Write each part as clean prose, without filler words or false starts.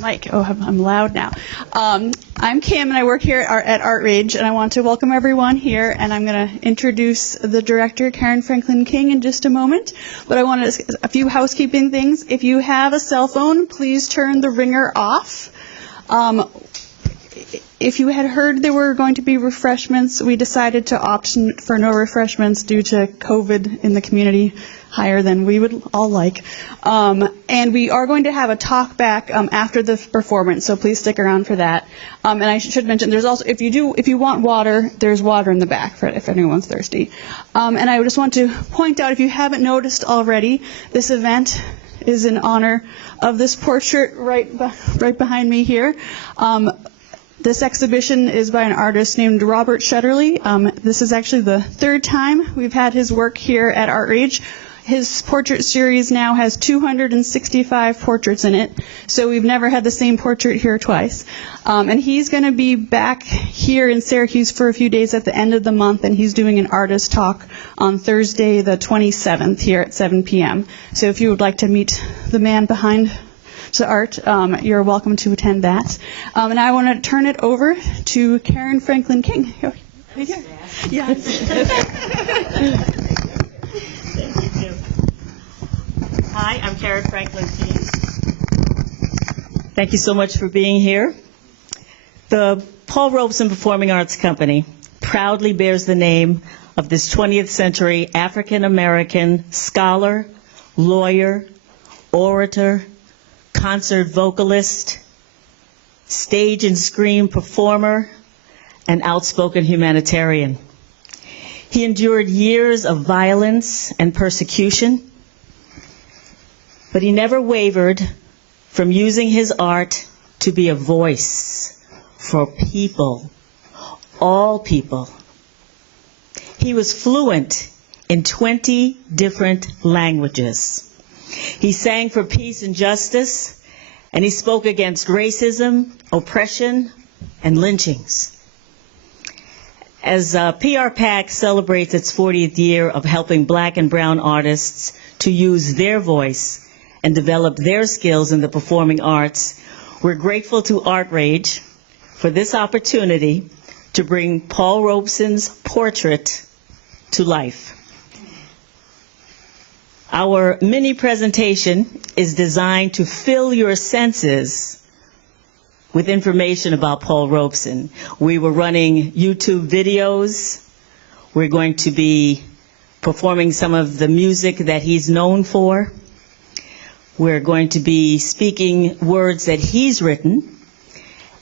Mic. Oh, I'm loud now. I'm Kim, and I work here at ArtRage, and I want to welcome everyone here, and I'm going to introduce the director, Karin Franklin-King, in just a moment. But I want a few housekeeping things. If you have a cell phone, please turn the ringer off. If you had heard there were going to be refreshments, we decided to opt for no refreshments due to COVID in the community, higher than we would all like. And we are going to have a talk back after the performance, so please stick around for that. And I should mention, there's also, if you want water, there's water in the back for if anyone's thirsty. And I just want to point out, if you haven't noticed already, this event is in honor of this portrait right behind me here. This exhibition is by an artist named Robert Shutterly. This is actually the third time we've had his work here at ArtRage. His portrait series now has 265 portraits in it, so we've never had the same portrait here twice. And he's going to be back here in Syracuse for a few days at the end of the month, and he's doing an artist talk on Thursday the 27th here at 7 p.m. So if you would like to meet the man behind the art, you're welcome to attend that. And I want to turn it over to Karin Franklin-King. Right here. Yeah. Thank you. Hi, I'm Karin Franklin-King. Thank you so much for being here. The Paul Robeson Performing Arts Company proudly bears the name of this 20th century African-American scholar, lawyer, orator, concert vocalist, stage and screen performer, and outspoken humanitarian. He endured years of violence and persecution, but he never wavered from using his art to be a voice for people, all people. He was fluent in 20 different languages. He sang for peace and justice, and he spoke against racism, oppression, and lynchings. As PRPAC celebrates its 40th year of helping Black and brown artists to use their voice and develop their skills in the performing arts, we're grateful to ArtRage for this opportunity to bring Paul Robeson's portrait to life. Our mini presentation is designed to fill your senses with information about Paul Robeson. We were running YouTube videos. We're going to be performing some of the music that he's known for. We're going to be speaking words that he's written,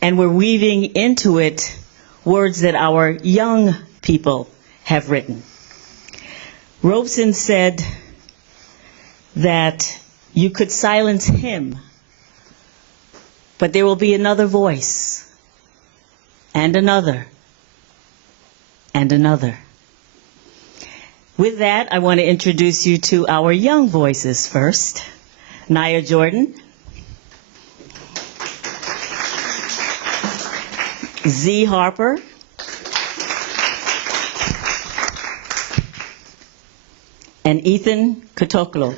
and we're weaving into it words that our young people have written. Robeson said that you could silence him, but there will be another voice, and another, and another. With that, I want to introduce you to our young voices first. Naya Jordan, Z. Harper, and Ethan Kotoklo.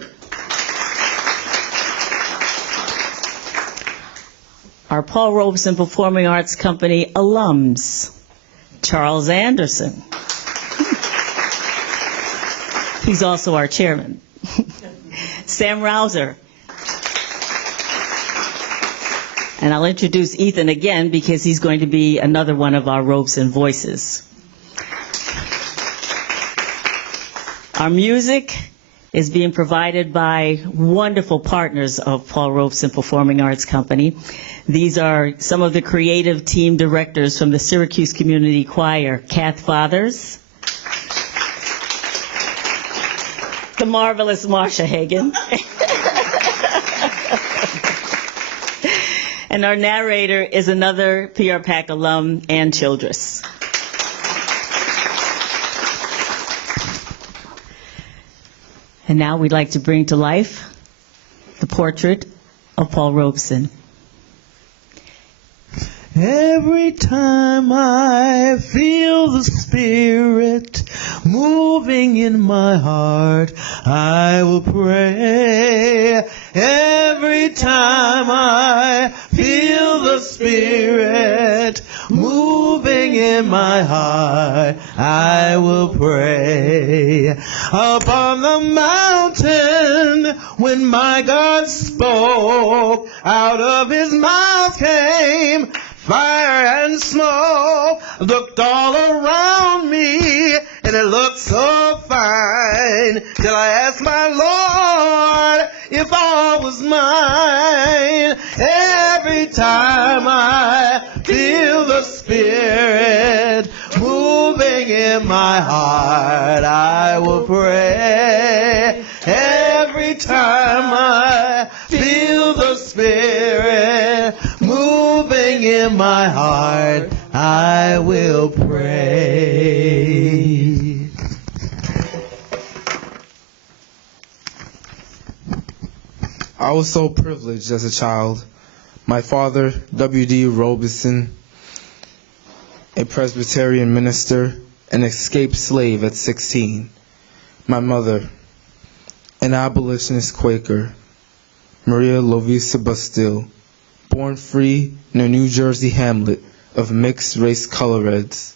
Our Paul Robeson Performing Arts Company alums, Charles Anderson. He's also our chairman. Sam Rouser. And I'll introduce Ethan again because he's going to be another one of our Robeson voices. Our music is being provided by wonderful partners of Paul Robeson Performing Arts Company. These are some of the creative team directors from the Syracuse Community Choir: Kath Fathers, the marvelous Marcia Hagan, and our narrator is another PRPAC alum, and Childress. And now we'd like to bring to life the portrait of Paul Robeson. Every time I feel the Spirit moving in my heart, I will pray. Every time I feel Spirit moving in my heart, I will pray. Upon the mountain, when my God spoke, out of his mouth came fire and smoke. Looked all around me, and it looked so fine, till I asked my Lord if all was mine. Every time I feel the Spirit moving in my heart, I will pray. Every time I feel the Spirit moving in my heart, I will pray. I was so privileged as a child. My father, W.D. Robeson, a Presbyterian minister, an escaped slave at 16. My mother, an abolitionist Quaker, Maria Lovisa Bastille, born free in a New Jersey hamlet of mixed-race coloreds.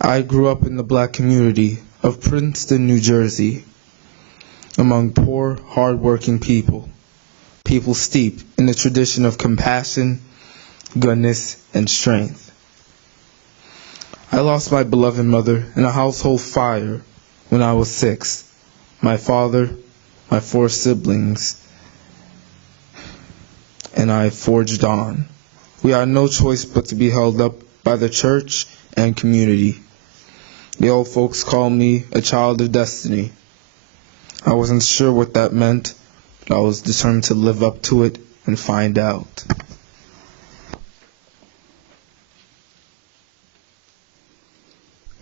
I grew up in the black community of Princeton, New Jersey, among poor, hard-working people, people steeped in the tradition of compassion, goodness, and strength. I lost my beloved mother in a household fire when I was 6. My father, my 4 siblings, and I forged on. We had no choice but to be held up by the church and community. The old folks called me a child of destiny. I wasn't sure what that meant, but I was determined to live up to it and find out.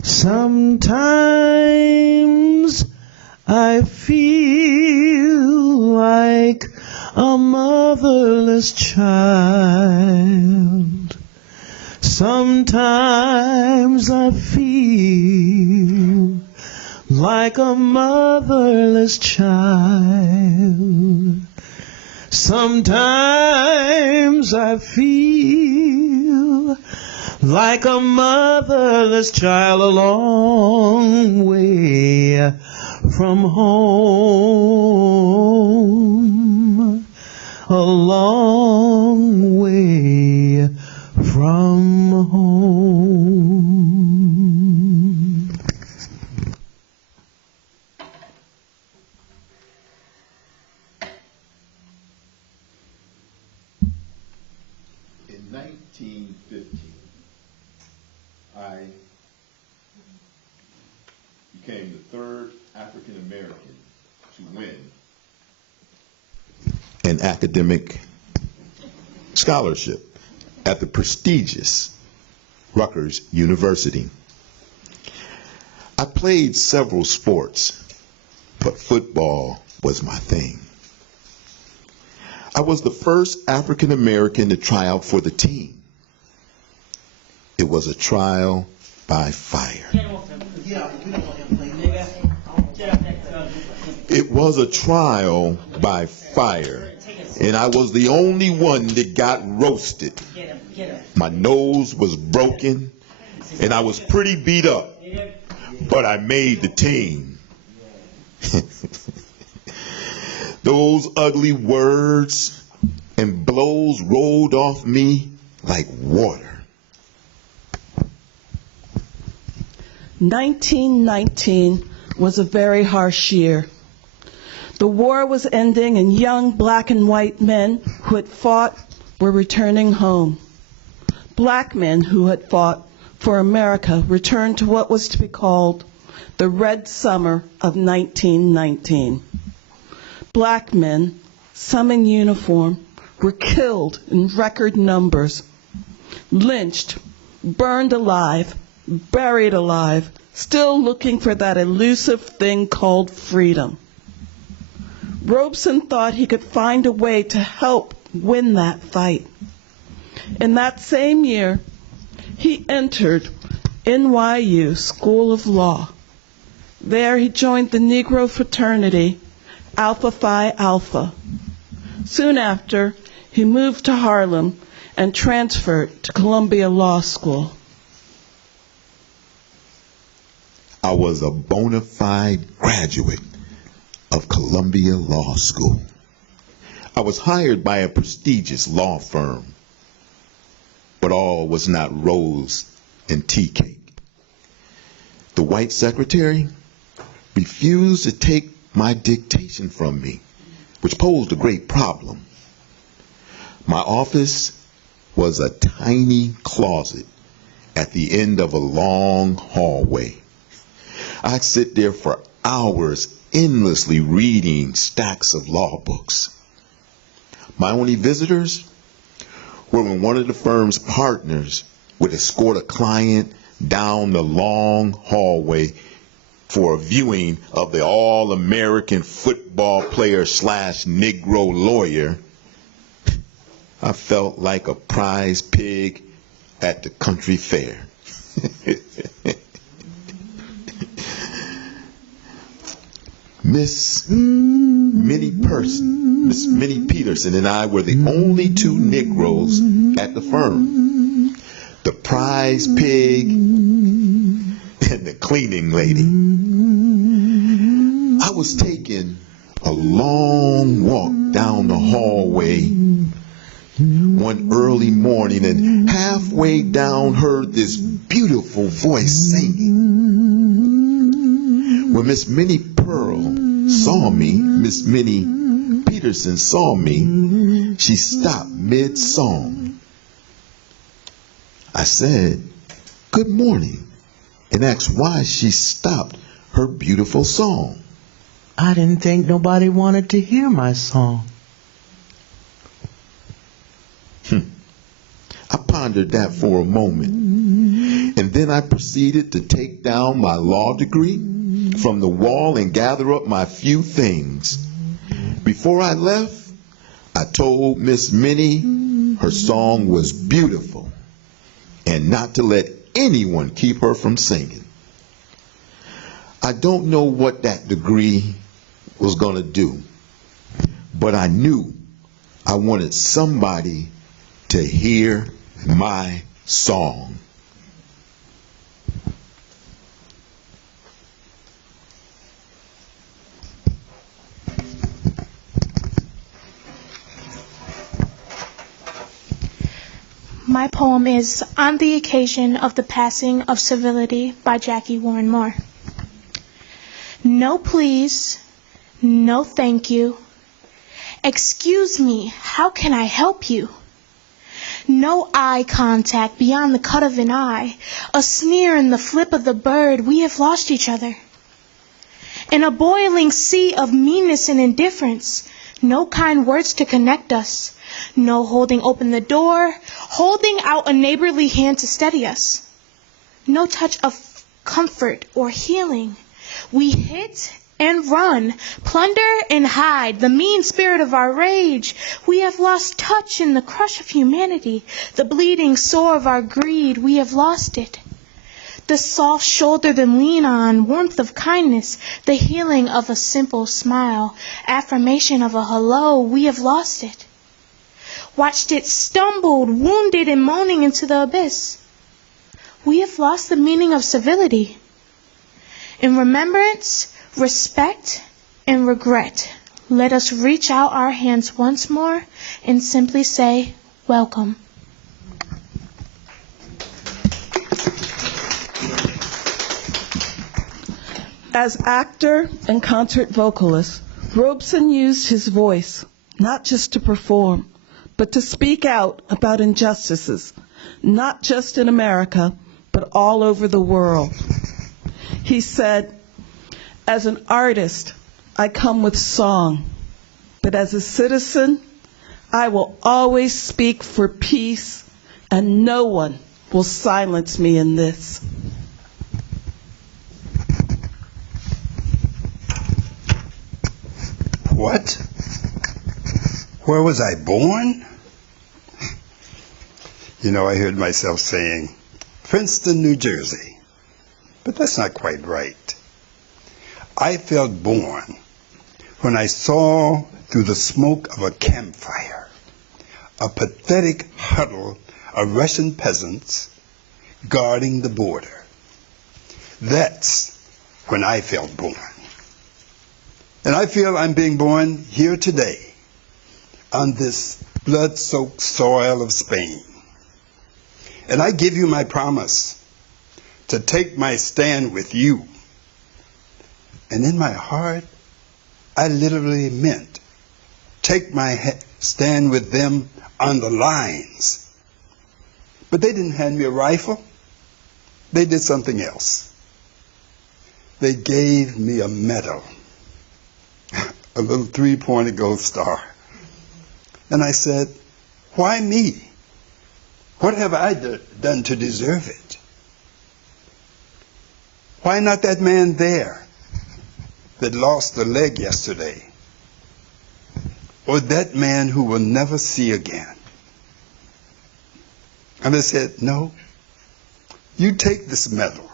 Sometimes I feel like a motherless child. Sometimes I feel like a motherless child. Sometimes I feel like a motherless child, a long way from home, a long way from home. In 1950, I became the third African American to win an academic scholarship at the prestigious Rutgers University. I played several sports, but football was my thing. I was the first African American to try out for the team. It was a trial by fire. It was a trial by fire, and I was the only one that got roasted. My nose was broken, and I was pretty beat up, but I made the team. Those ugly words and blows rolled off me like water. 1919 was a very harsh year. The war was ending, and young black and white men who had fought were returning home. Black men who had fought for America returned to what was to be called the Red Summer of 1919. Black men, some in uniform, were killed in record numbers, lynched, burned alive, buried alive, still looking for that elusive thing called freedom. Robeson thought he could find a way to help win that fight. In that same year, he entered NYU School of Law. There he joined the Negro fraternity, Alpha Phi Alpha. Soon after, he moved to Harlem and transferred to Columbia Law School. I was a bona fide graduate of Columbia Law School. I was hired by a prestigious law firm, but all was not rose and tea cake. The white secretary refused to take my dictation from me, which posed a great problem. My office was a tiny closet at the end of a long hallway. I'd sit there for hours endlessly reading stacks of law books. My only visitors were when one of the firm's partners would escort a client down the long hallway for a viewing of the All-American football player / Negro lawyer. I felt like a prize pig at the country fair. Miss Minnie Peterson and I were the only two Negroes at the firm. The prize pig and the cleaning lady. I was taking a long walk down the hallway one early morning and halfway down heard this beautiful voice singing. When Miss Minnie Peterson saw me, she stopped mid-song. I said, "Good morning," and asked why she stopped her beautiful song. I didn't think nobody wanted to hear my song. I pondered that for a moment, and then I proceeded to take down my law degree from the wall and gather up my few things. Before I left, I told Miss Minnie her song was beautiful and not to let anyone keep her from singing. I don't know what that degree was going to do, but I knew I wanted somebody to hear my song. My poem is On the Occasion of the Passing of Civility by Jackie Warren Moore. No please, no thank you. Excuse me, how can I help you? No eye contact beyond the cut of an eye, a sneer in the flip of the bird, we have lost each other. In a boiling sea of meanness and indifference, no kind words to connect us, no holding open the door, holding out a neighborly hand to steady us. No touch of comfort or healing. We hit and run, plunder and hide, the mean spirit of our rage. We have lost touch in the crush of humanity, the bleeding sore of our greed, we have lost it. The soft shoulder to lean on, warmth of kindness, the healing of a simple smile, affirmation of a hello, we have lost it. Watched it stumbled, wounded and moaning into the abyss. We have lost the meaning of civility. In remembrance, respect, and regret, let us reach out our hands once more and simply say, welcome. As actor and concert vocalist, Robeson used his voice not just to perform, but to speak out about injustices, not just in America, but all over the world. He said, "As an artist, I come with song, but as a citizen, I will always speak for peace, and no one will silence me in this." What? Where was I born? You know, I heard myself saying, Princeton, New Jersey. But that's not quite right. I felt born when I saw through the smoke of a campfire a pathetic huddle of Russian peasants guarding the border. That's when I felt born. And I feel I'm being born here today on this blood-soaked soil of Spain. And I give you my promise to take my stand with you. And in my heart, I literally meant take my stand with them on the lines. But they didn't hand me a rifle. They did something else. They gave me a medal, a little 3-pointed gold star. And I said, why me? What have I done to deserve it? Why not that man there that lost a leg yesterday? Or that man who will never see again? And I said, no, you take this medal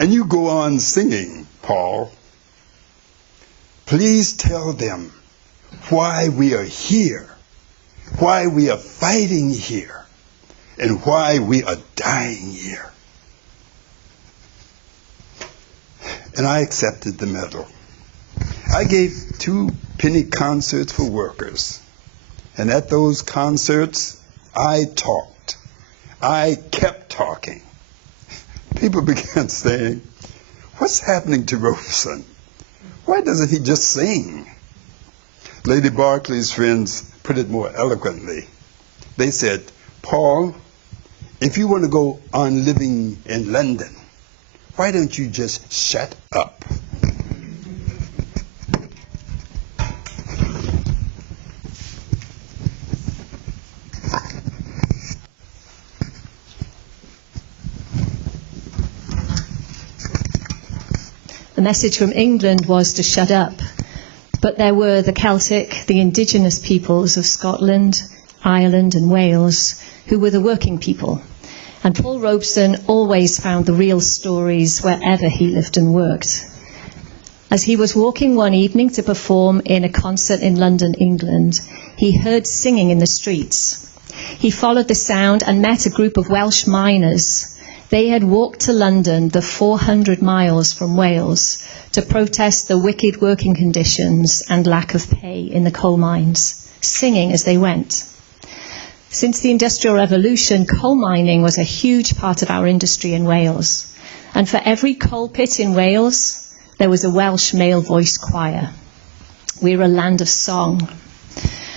and you go on singing, Paul. Please tell them why we are here, why we are fighting here, and why we are dying here. And I accepted the medal. I gave 2 penny concerts for workers. And at those concerts, I talked. I kept talking. People began saying, what's happening to Robeson? Why doesn't he just sing? Lady Barclay's friends put it more eloquently. They said, Paul, if you want to go on living in London, why don't you just shut up? The message from England was to shut up. But there were the Celtic, the indigenous peoples of Scotland, Ireland and Wales, who were the working people. And Paul Robeson always found the real stories wherever he lived and worked. As he was walking one evening to perform in a concert in London, England, he heard singing in the streets. He followed the sound and met a group of Welsh miners. They had walked to London, the 400 miles from Wales, to protest the wicked working conditions and lack of pay in the coal mines, singing as they went. Since the Industrial Revolution, coal mining was a huge part of our industry in Wales. And for every coal pit in Wales, there was a Welsh male voice choir. We're a land of song.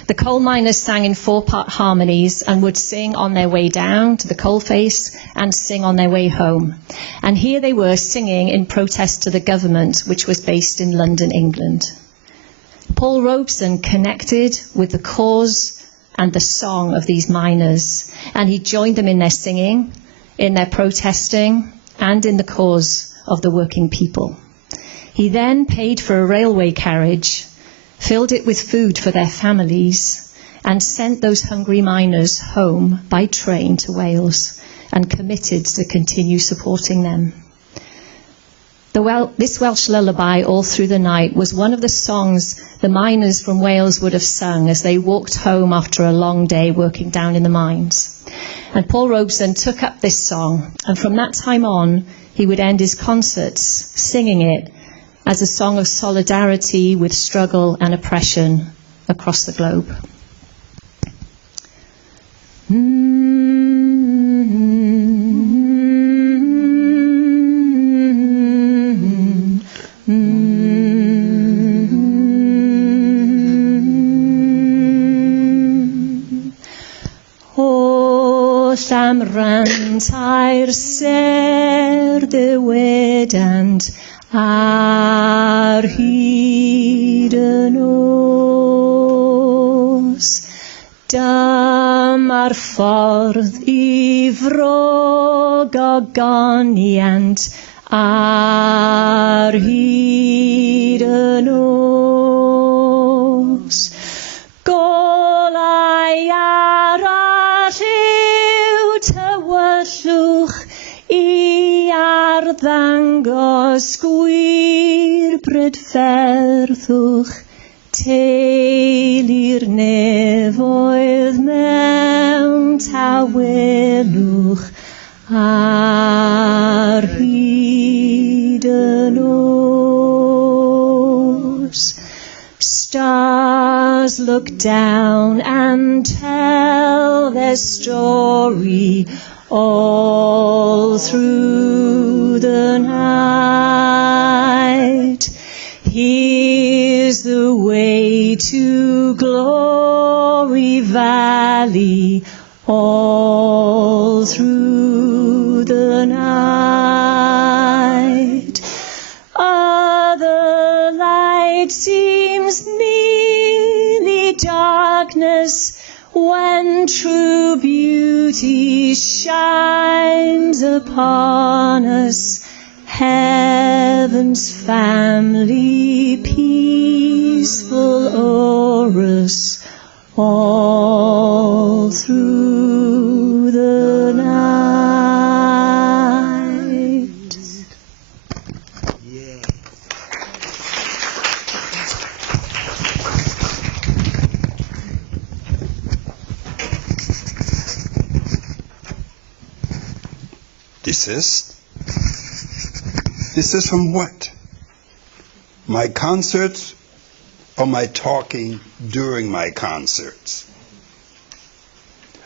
The coal miners sang in 4-part harmonies and would sing on their way down to the coalface and sing on their way home. And here they were singing in protest to the government, which was based in London, England. Paul Robeson connected with the cause and the song of these miners, and he joined them in their singing, in their protesting, and in the cause of the working people. He then paid for a railway carriage, filled it with food for their families, and sent those hungry miners home by train to Wales, and committed to continue supporting them. This Welsh lullaby, All Through the Night, was one of the songs the miners from Wales would have sung as they walked home after a long day working down in the mines. And Paul Robeson took up this song, and from that time on, he would end his concerts singing it as a song of solidarity with struggle and oppression across the globe. Llamrantair ser dywedant ar hyd y nos. Dyma'r ffordd I frog o goniant ar hyd y nos. Golau arall yw tywyllwch I arddangos gwir brydferthwch teulu'r nefoedd Aridanos. Stars look down and tell their story all through the night. Here's the way to Glory Valley all through the night. Other light seems merely darkness when true beauty shines upon us. Heaven's family, peaceful o'er us, all through the night. Yeah. Desist? Desist from what? My concerts or my talking during my concerts?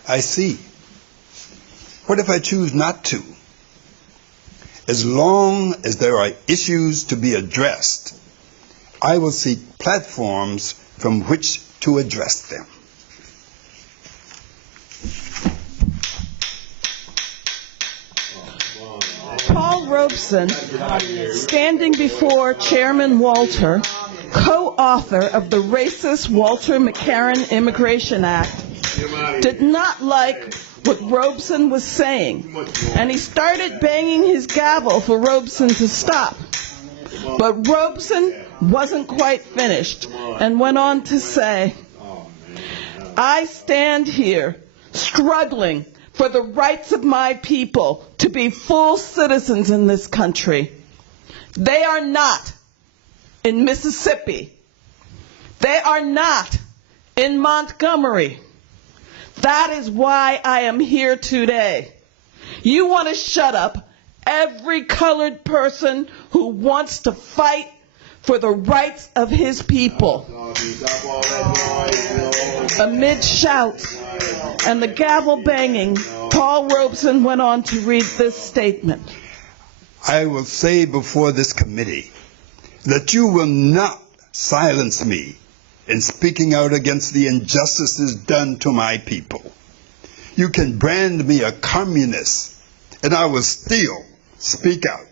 I see. What if I choose not to? As long as there are issues to be addressed, I will seek platforms from which to address them. Paul Robeson, standing before Chairman Walter, co-author of the racist Walter McCarran Immigration Act, did not like what Robeson was saying, and he started banging his gavel for Robeson to stop. But Robeson wasn't quite finished and went on to say, I stand here struggling for the rights of my people to be full citizens in this country. They are not in Mississippi. They are not in Montgomery. That is why I am here today. You want to shut up every colored person who wants to fight for the rights of his people. Amid shouts and the gavel banging, Paul Robeson went on to read this statement. I will say before this committee that you will not silence me in speaking out against the injustices done to my people. You can brand me a communist, and I will still speak out.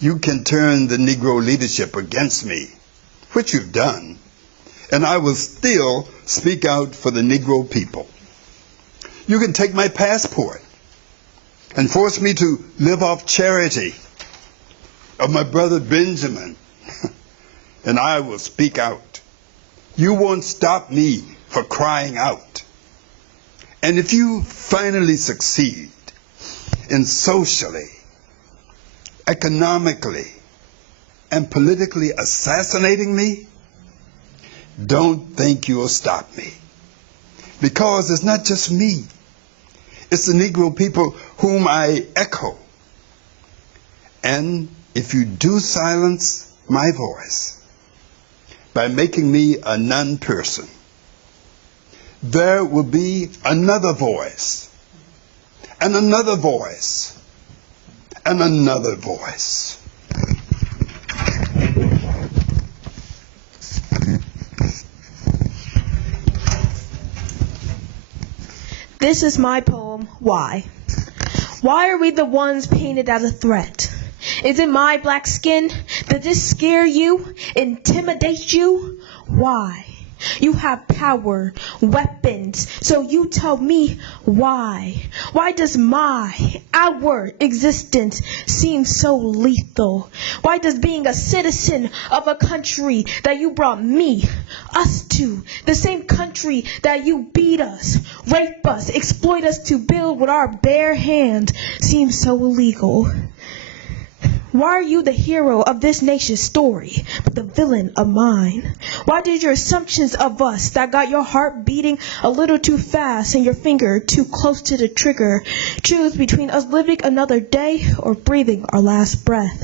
You can turn the Negro leadership against me, which you've done, and I will still speak out for the Negro people. You can take my passport and force me to live off charity of my brother Benjamin, and I will speak out. You won't stop me for crying out. And if you finally succeed in socially, economically, and politically assassinating me, don't think you'll stop me. Because it's not just me. It's the Negro people whom I echo. And if you do silence my voice by making me a non-person, there will be another voice, and another voice, and another voice. This is my poem, Why? Why are we the ones painted as a threat? Is it my black skin? Does this scare you? Intimidate you? Why? You have power, weapons, so you tell me why. Why does our existence seem so lethal? Why does being a citizen of a country that you brought us to, the same country that you beat us, rape us, exploit us to build with our bare hands, seem so illegal? Why are you the hero of this nation's story, but the villain of mine? Why did your assumptions of us that got your heart beating a little too fast and your finger too close to the trigger choose between us living another day or breathing our last breath?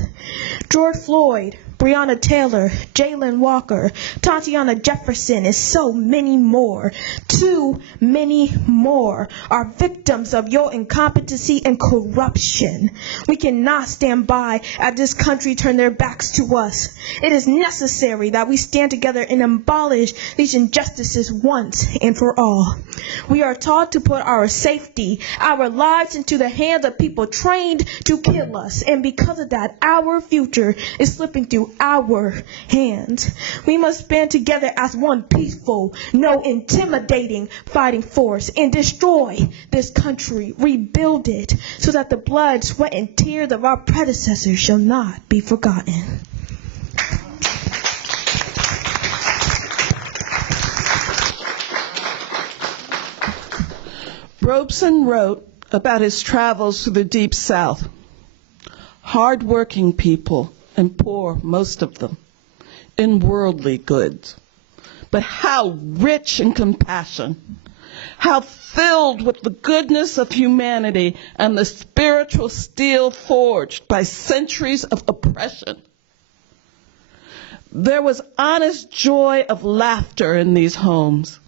George Floyd, Breonna Taylor, Jalen Walker, Tatiana Jefferson, and so many more, too many more, are victims of your incompetency and corruption. We cannot stand by as this country turn their backs to us. It is necessary that we stand together and abolish these injustices once and for all. We are taught to put our safety, our lives into the hands of people trained to kill us, and because of that, our future is slipping through our hands. We must band together as one peaceful, no intimidating fighting force and destroy this country, rebuild it, so that the blood, sweat, and tears of our predecessors shall not be forgotten. Robeson wrote about his travels through the Deep South. Hard-working people, and poor, most of them, in worldly goods. But how rich in compassion, how filled with the goodness of humanity and the spiritual steel forged by centuries of oppression. There was honest joy of laughter in these homes,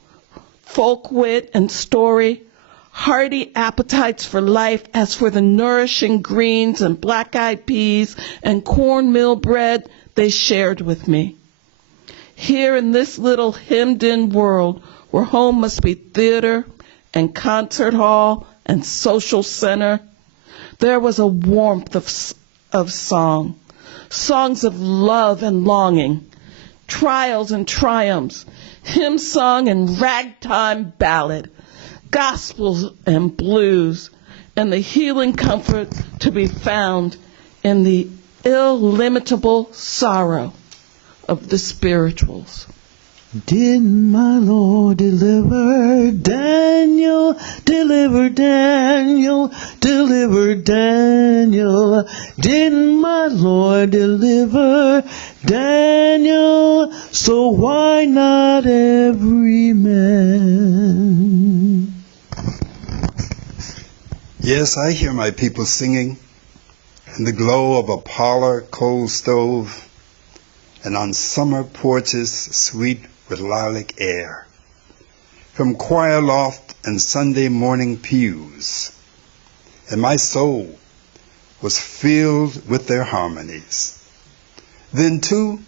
folk wit and story, hearty appetites for life as for the nourishing greens and black-eyed peas and cornmeal bread they shared with me. Here in this little hemmed-in world where home must be theater and concert hall and social center, there was a warmth of song, songs of love and longing, trials and triumphs, hymn song and ragtime ballad, gospels and blues, and the healing comfort to be found in the illimitable sorrow of the spirituals. Did my Lord deliver Daniel, deliver Daniel, deliver Daniel? Did my Lord deliver Daniel? So why not every man? Yes, I hear my people singing in the glow of a parlor coal stove and on summer porches sweet with lilac air, from choir loft and Sunday morning pews, and my soul was filled with their harmonies. Then, too,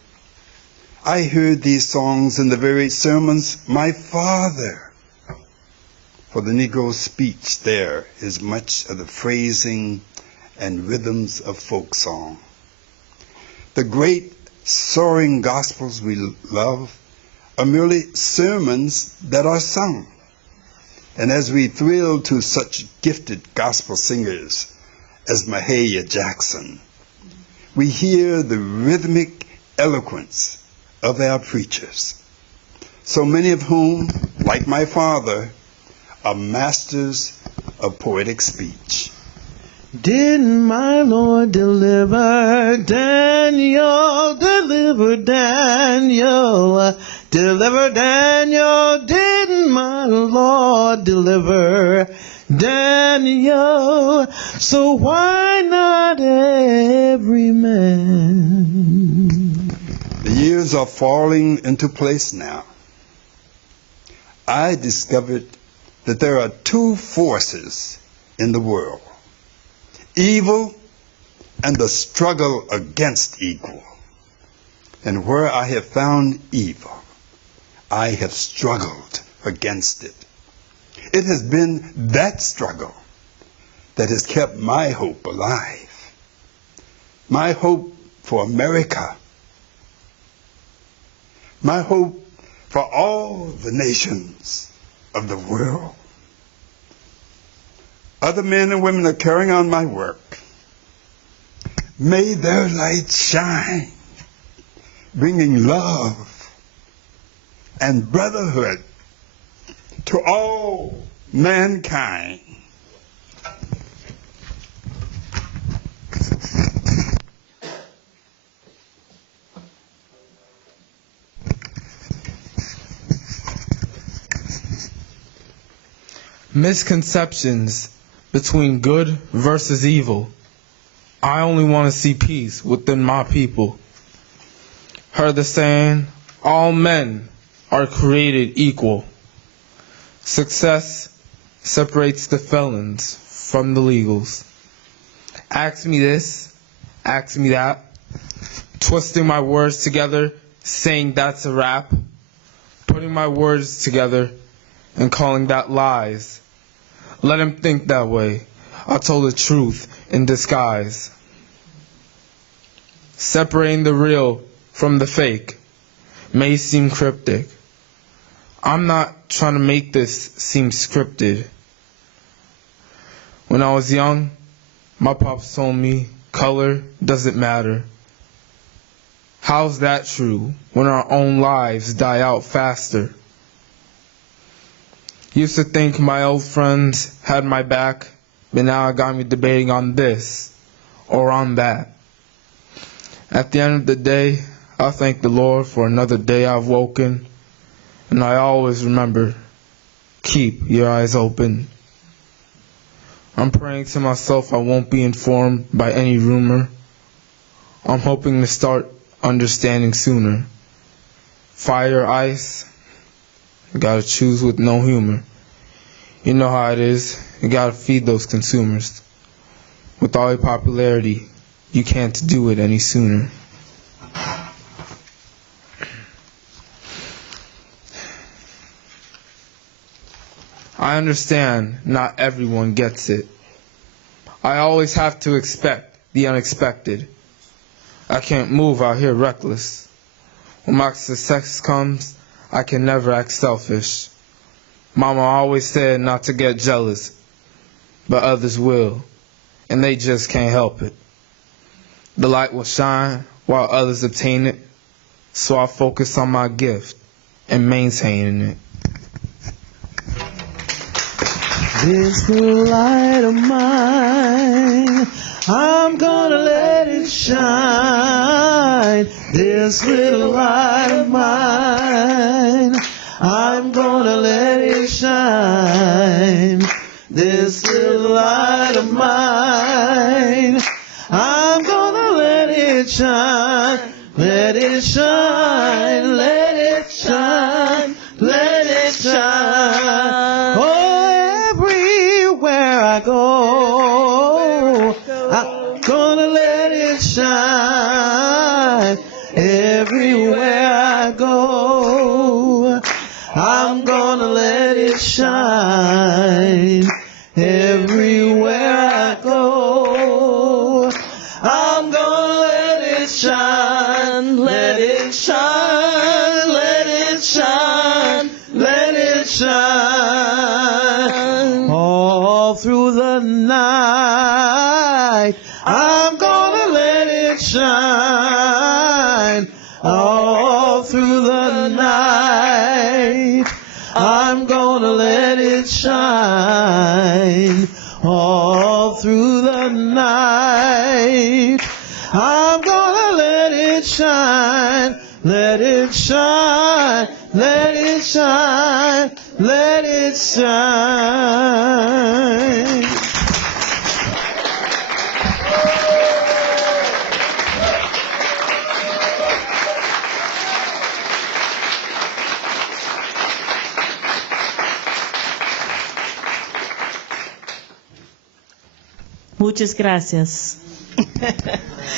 I heard these songs in the very sermons my father. For the Negro's speech there is much of the phrasing and rhythms of folk song. The great soaring gospels we love are merely sermons that are sung. And as we thrill to such gifted gospel singers as Mahalia Jackson, we hear the rhythmic eloquence of our preachers, so many of whom, like my father, are masters of poetic speech. Did my Lord deliver Daniel, deliver Daniel, deliver Daniel? Did my Lord deliver Daniel? So why not every man? The years are falling into place now. I discovered that there are two forces in the world: evil and the struggle against evil. And where I have found evil, I have struggled against it. It has been that struggle that has kept my hope alive. My hope for America. My hope for all the nations of the world. Other men and women are carrying on my work. May their light shine, bringing love and brotherhood to all mankind. misconceptions between good versus evil. I only want to see peace within my people. Heard the saying, all men are created equal. Success separates the felons from the legals. Ask me this, ask me that, twisting my words together, saying that's a rap, putting my words together and calling that lies. Let him think that way. I told the truth in disguise. Separating the real from the fake may seem cryptic. I'm not trying to make this seem scripted. When I was young, my pops told me color doesn't matter. How's that true when our own lives die out faster? Used to think my old friends had my back, but now it got me debating on this or on that. At the end of the day, I thank the Lord for another day I've woken, and I always remember, keep your eyes open. I'm praying to myself I won't be informed by any rumor. I'm hoping to start understanding sooner. Fire or ice, you gotta choose with no humor. You know how it is, you gotta feed those consumers. With all your popularity, you can't do it any sooner. I understand not everyone gets it. I always have to expect the unexpected. I can't move out here reckless. When my success comes, I can never act selfish. Mama always said not to get jealous, but others will, and they just can't help it. The light will shine while others obtain it, so I focus on my gift and maintaining it. This little light of mine, I'm gonna let it shine. This little light of mine, I'm gonna let it shine. This little light of mine, I'm gonna let it shine. Let it shine, let it shine, let it shine. Oh, everywhere I go, I'm gonna let it shine. Everywhere I go, I'm gonna let it shine. Everywhere I go, I'm gonna let it shine. Let it shine, let it shine, let it shine. All through the night, I'm gonna let it shine. All through the night, I'm gonna let it shine. All through the night, I'm gonna let it shine. Let it shine, let it shine, let it shine. Muchas gracias.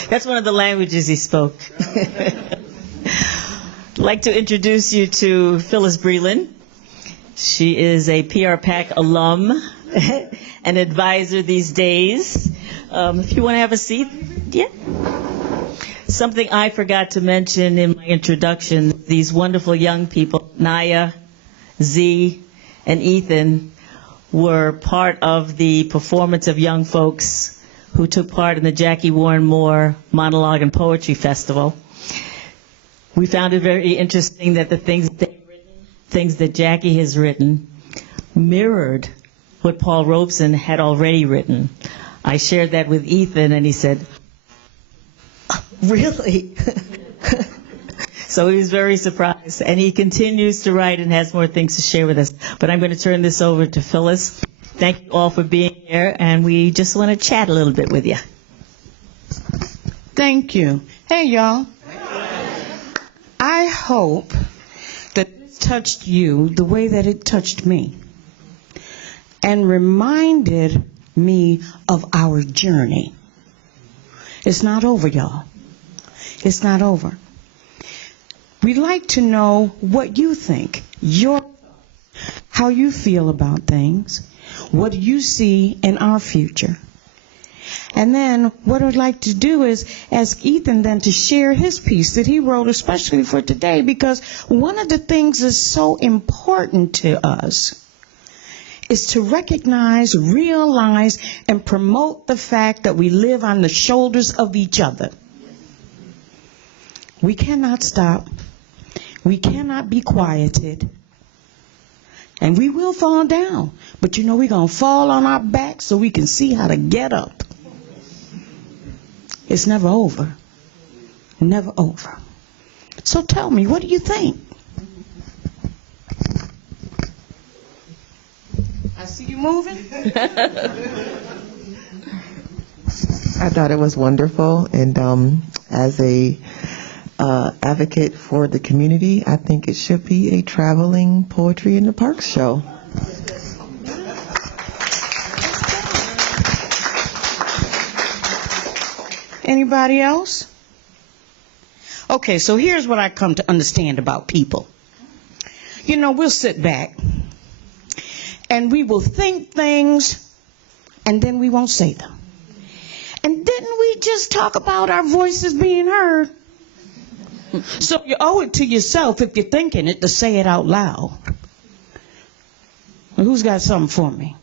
That's one of the languages he spoke. I'd like to introduce you to Phyllis Breland. She is a PRPAC alum, an advisor these days. If you want to have a seat, yeah. Something I forgot to mention in my introduction, these wonderful young people, Naya, Z, and Ethan, were part of the performance of young folks who took part in the Jackie Warren Moore Monologue and Poetry Festival. We found it very interesting that the things that Jackie has written mirrored what Paul Robeson had already written. I shared that with Ethan, and he said, "Really?" So So he was very surprised. And he continues to write and has more things to share with us. But I'm going to turn this over to Phyllis. Thank you all for being here, and we just want to chat a little bit with you. Thank you. Hey, y'all. I hope that this touched you the way that it touched me and reminded me of our journey. It's not over, y'all. It's not over. We'd like to know what you think, how you feel about things, what you see in our future. And then what I'd like to do is ask Ethan then to share his piece that he wrote especially for today, because one of the things that's so important to us is to recognize, realize, and promote the fact that we live on the shoulders of each other. We cannot stop. We cannot be quieted. And we will fall down. But you know we're going to fall on our back so we can see how to get up. It's never over. Never over. So tell me, what do you think? I see you moving. I thought it was wonderful, and as a advocate for the community, I think it should be a traveling Poetry in the Park show. Anybody else? Okay, so here's what I come to understand about people. You know, we'll sit back and we will think things and then we won't say them. And didn't we just talk about our voices being heard? So you owe it to yourself, if you're thinking it, to say it out loud. Well, who's got something for me?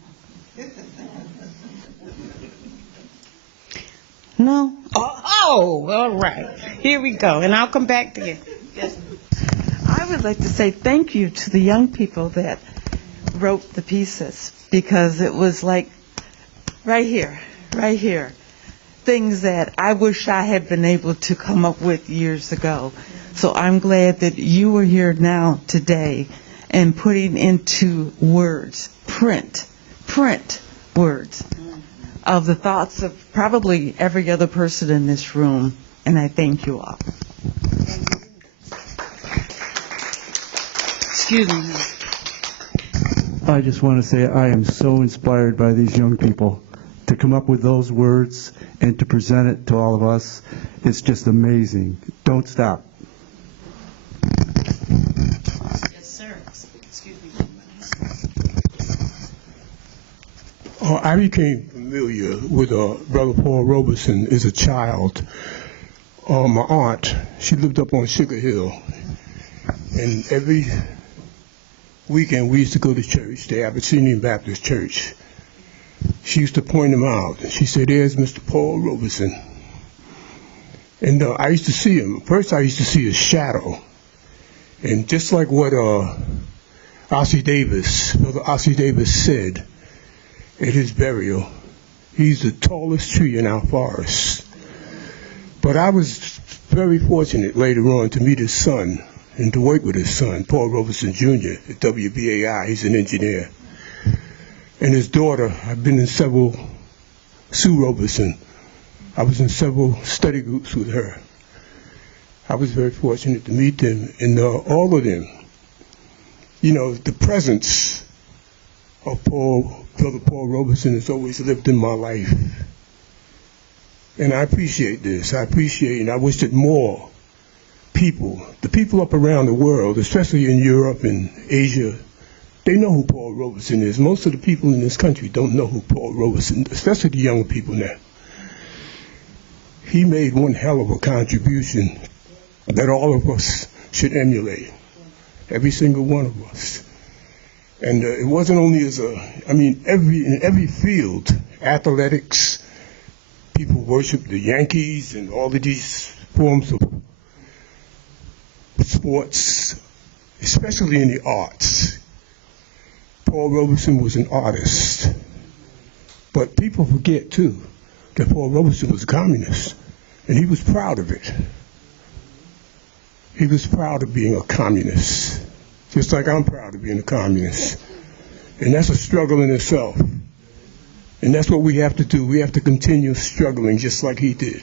No? Oh, all right. Here we go. And I'll come back to you. Yes. I would like to say thank you to the young people that wrote the pieces, because it was like right here, things that I wish I had been able to come up with years ago. So I'm glad that you were here now today and putting into words, print words of the thoughts of probably every other person in this room, and I thank you all. Excuse me. I just want to say I am so inspired by these young people to come up with those words and to present it to all of us. It's just amazing. Don't stop. Yes, sir. Excuse me. I became familiar with Brother Paul Robeson as a child. My aunt, she lived up on Sugar Hill, and every weekend we used to go to church, the Abyssinian Baptist Church. She used to point him out. She said, "There's Mr. Paul Robeson." And I used to see him. First I used to see his shadow. And just like what Brother Ossie Davis said at his burial, he's the tallest tree in our forest. But I was very fortunate later on to meet his son and to work with his son, Paul Robeson Jr. at WBAI. He's an engineer. And his daughter, I've been in several, Sue Robeson, I was in several study groups with her. I was very fortunate to meet them, and all of them, you know, the presence of Brother Paul Robeson has always lived in my life. And I appreciate this. I appreciate, and I wish that more people, the people up around the world, especially in Europe and Asia, they know who Paul Robeson is. Most of the people in this country don't know who Paul Robeson is, especially the young people now. He made one hell of a contribution that all of us should emulate, every single one of us. And it wasn't only as in every field, athletics, people worship the Yankees and all of these forms of sports, especially in the arts. Paul Robeson was an artist. But people forget, too, that Paul Robeson was a communist, and he was proud of it. he was proud of being a communist, just like I'm proud of being a communist. And that's a struggle in itself. And that's what we have to do. We have to continue struggling just like he did.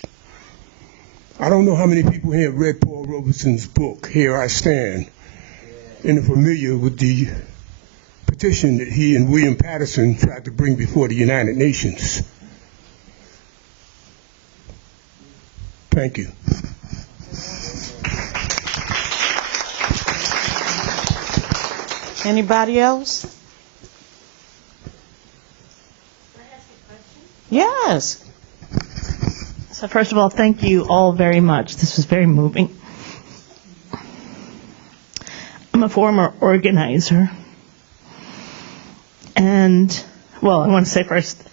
I don't know how many people here have read Paul Robeson's book, Here I Stand, and are familiar with the petition that he and William Patterson tried to bring before the United Nations. Thank you. Anybody else? Yes. So first of all, thank you all very much. This was very moving. I'm a former organizer. And, well, I want to say first,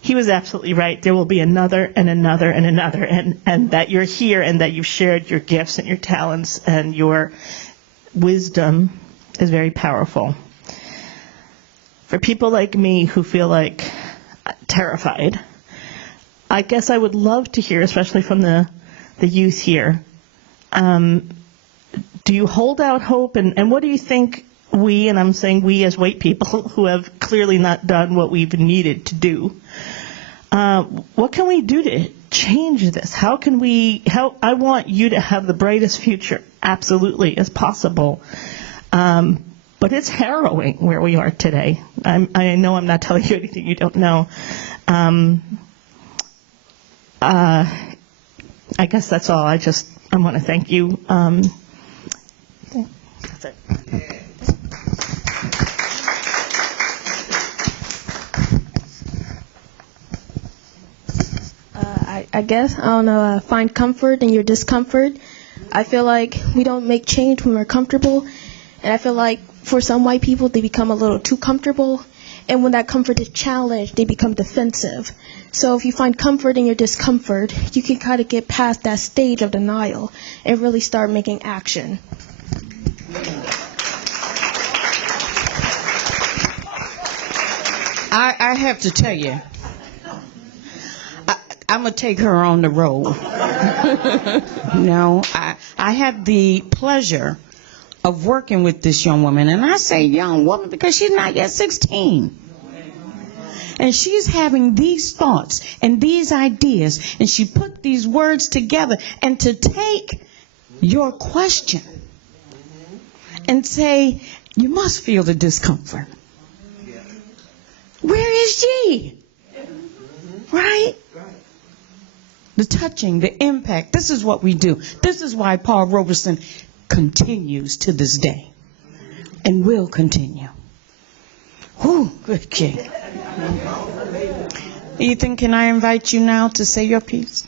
he was absolutely right. There will be another and another and another. And that you're here and that you've shared your gifts and your talents and your wisdom is very powerful. For people like me who feel like terrified, I guess I would love to hear, especially from the youth here, do you hold out hope, and what do you think we, and I'm saying we as white people who have clearly not done what we've needed to do, what can we do to change this? How I want you to have the brightest future, absolutely, as possible. But it's harrowing where we are today. I know I'm not telling you anything you don't know. I guess that's all. I want to thank you. That's it. I guess, I don't know, find comfort in your discomfort. I feel like we don't make change when we're comfortable. And I feel like for some white people, they become a little too comfortable. And when that comfort is challenged, they become defensive. So if you find comfort in your discomfort, you can kind of get past that stage of denial and really start making action. I have to tell you, I'm going to take her on the road. No, I had the pleasure of working with this young woman, and I say young woman because she's not yet 16. And she's having these thoughts and these ideas, and she put these words together, and to take your question and say, you must feel the discomfort. Where is she? Right? The touching, the impact. This is what we do. This is why Paul Robeson continues to this day and will continue. Whew, good kid. Ethan, can I invite you now to say your piece?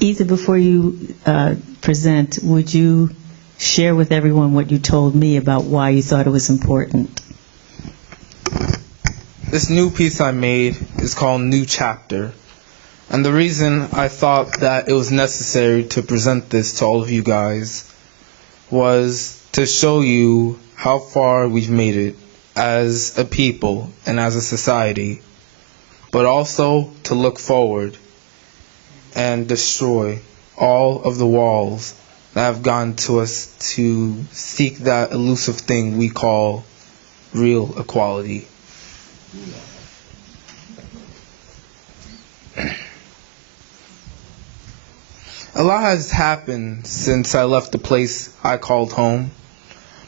Ethan, before you present, would you share with everyone what you told me about why you thought it was important? This new piece I made is called New Chapter. And the reason I thought that it was necessary to present this to all of you guys was to show you how far we've made it as a people and as a society, but also to look forward and destroy all of the walls that have gotten to us to seek that elusive thing we call real equality. A lot has happened since I left the place I called home.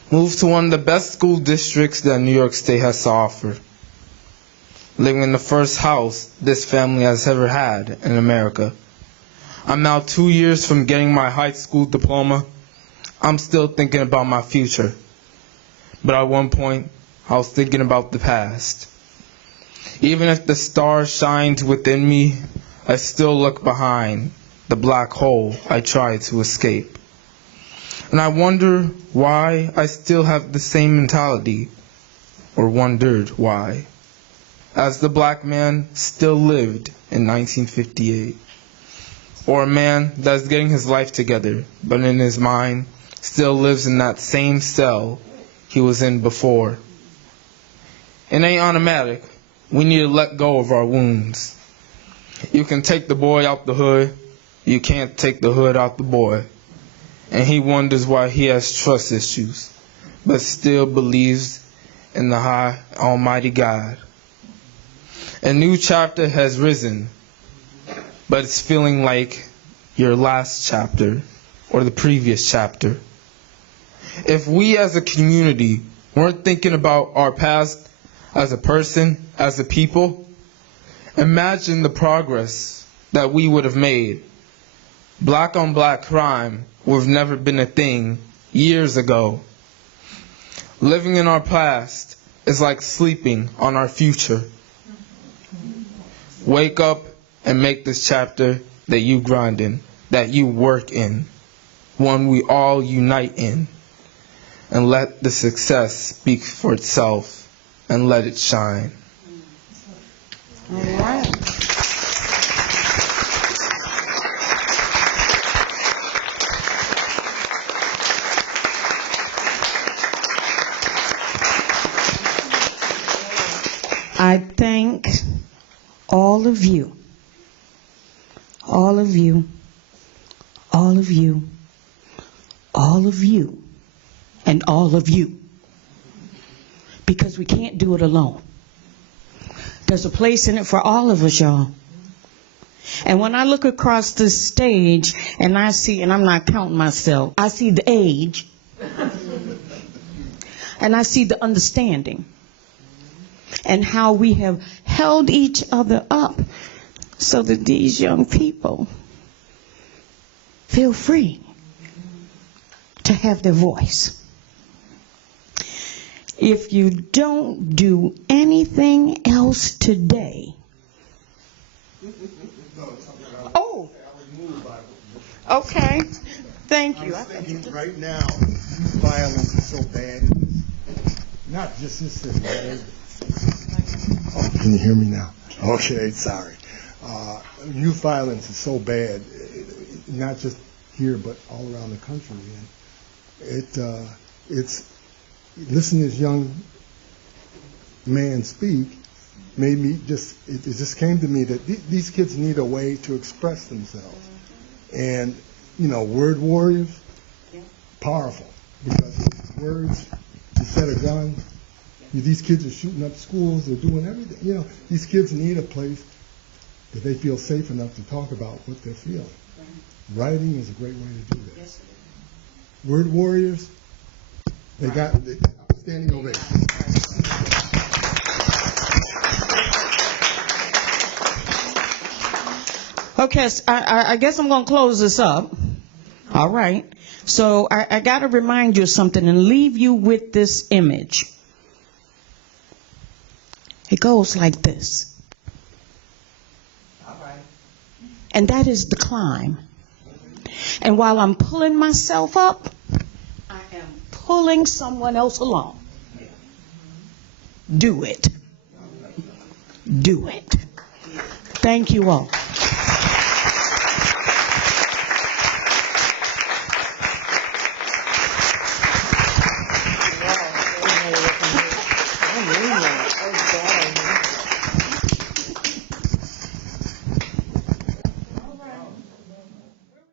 Moved to one of the best school districts that New York State has to offer. Living in the first house this family has ever had in America. I'm now 2 years from getting my high school diploma. I'm still thinking about my future. But at one point, I was thinking about the past. Even if the star shines within me, I still look behind the black hole I try to escape. And I wonder why I still have the same mentality, or wondered why, as the black man still lived in 1958. Or a man that's getting his life together, but in his mind still lives in that same cell he was in before. It ain't automatic, we need to let go of our wounds. You can take the boy out the hood, you can't take the hood out the boy. And he wonders why he has trust issues, but still believes in the high almighty God. A new chapter has risen, but it's feeling like your last chapter or the previous chapter. If we as a community weren't thinking about our past as a person, as a people, imagine the progress that we would have made. Black on black crime would have never been a thing years ago. Living in our past is like sleeping on our future. Wake up and make this chapter that you grind in, that you work in, one we all unite in. And let the success speak for itself and let it shine. All right. I thank all of you, all of you, all of you, all of you, and all of you, because we can't do it alone. There's a place in it for all of us, y'all. And when I look across this stage and I see, and I'm not counting myself, I see the age, and I see the understanding, and how we have held each other up so that these young people feel free to have their voice. If you don't do anything else today, oh, okay, thank you. I'm thinking right now, violence is so bad, not just this city, but oh, can you hear me now? Okay, sorry. Youth violence is so bad, not just here, but all around the country. And it's listening to this young man speak made me it just came to me that these kids need a way to express themselves. And, you know, word warriors, powerful, because words, you set a gun, these kids are shooting up schools, they're doing everything. You know, these kids need a place that they feel safe enough to talk about what they're feeling. Writing is a great way to do that. Yes, word warriors, they got standing ovation. Okay, so I guess I'm going to close this up. All right. So I got to remind you of something and leave you with this image. It goes like this. All right. And that is the climb. And while I'm pulling myself up, I am pulling someone else along. Do it. Do it. Thank you all.